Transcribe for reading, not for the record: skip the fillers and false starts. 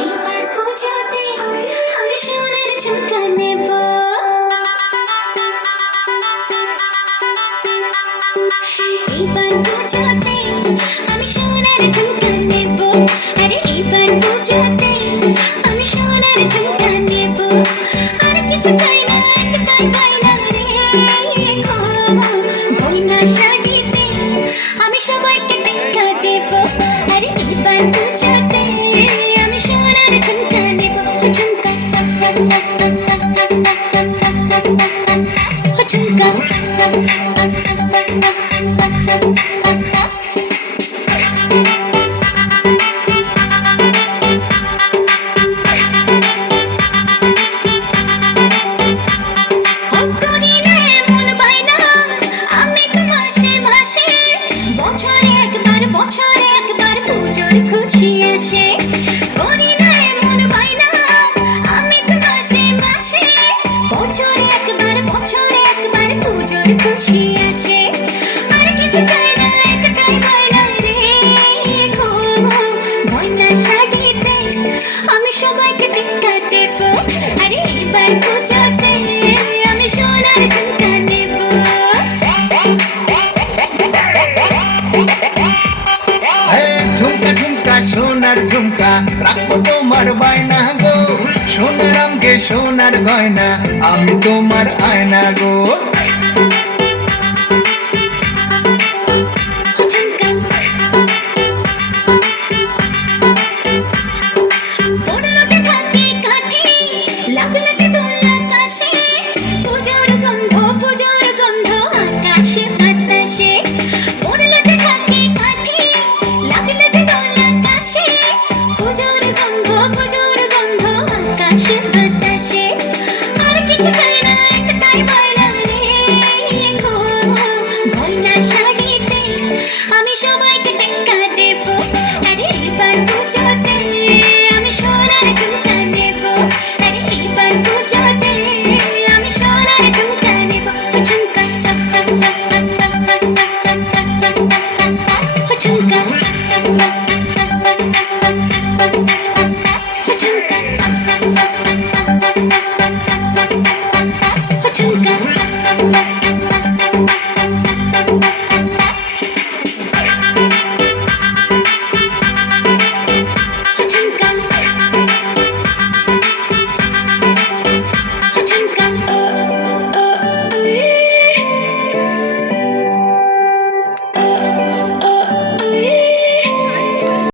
এবার পুজোতে আমি সোনার ঝুমকা নেব। এবার পুজোতে আমি সোনার ঝুমকা নেব। আরে এবার পুজোতে আমি সোনার ঝুমকা নেব। আর কিছু চাই না, একটাই বায়না রে খো, গয়না শাড়িতে আমি সবাইকে টেক্কা দেব। আরে এবার পুজোতে আমি সোনার ঝুমকা নেব। ঝুমকা ঝুমকা করিলে মন বাইনা আমি তো মাসে মাসে, বছরে একবার পুজোর খুশি আসে। করিলে মন বাইনা আমি তো মাসে মাসে, বছরে একবার পুজোর খুশি আসে। আর কিছু চাই না, একটাই বায়না রে খো, গয়না শাড়িতে আমি সবাইকে টেক্কা দেব। আরে এবার পুজোতে আমি সোনার ঝুমকা নেব। ঝুমকা ঝুমকা সোনার ঝুমকা রাখবো তোমার বায়না গো, সোনার রঙে সোনার গয়না আমি তোমার আয়না গো।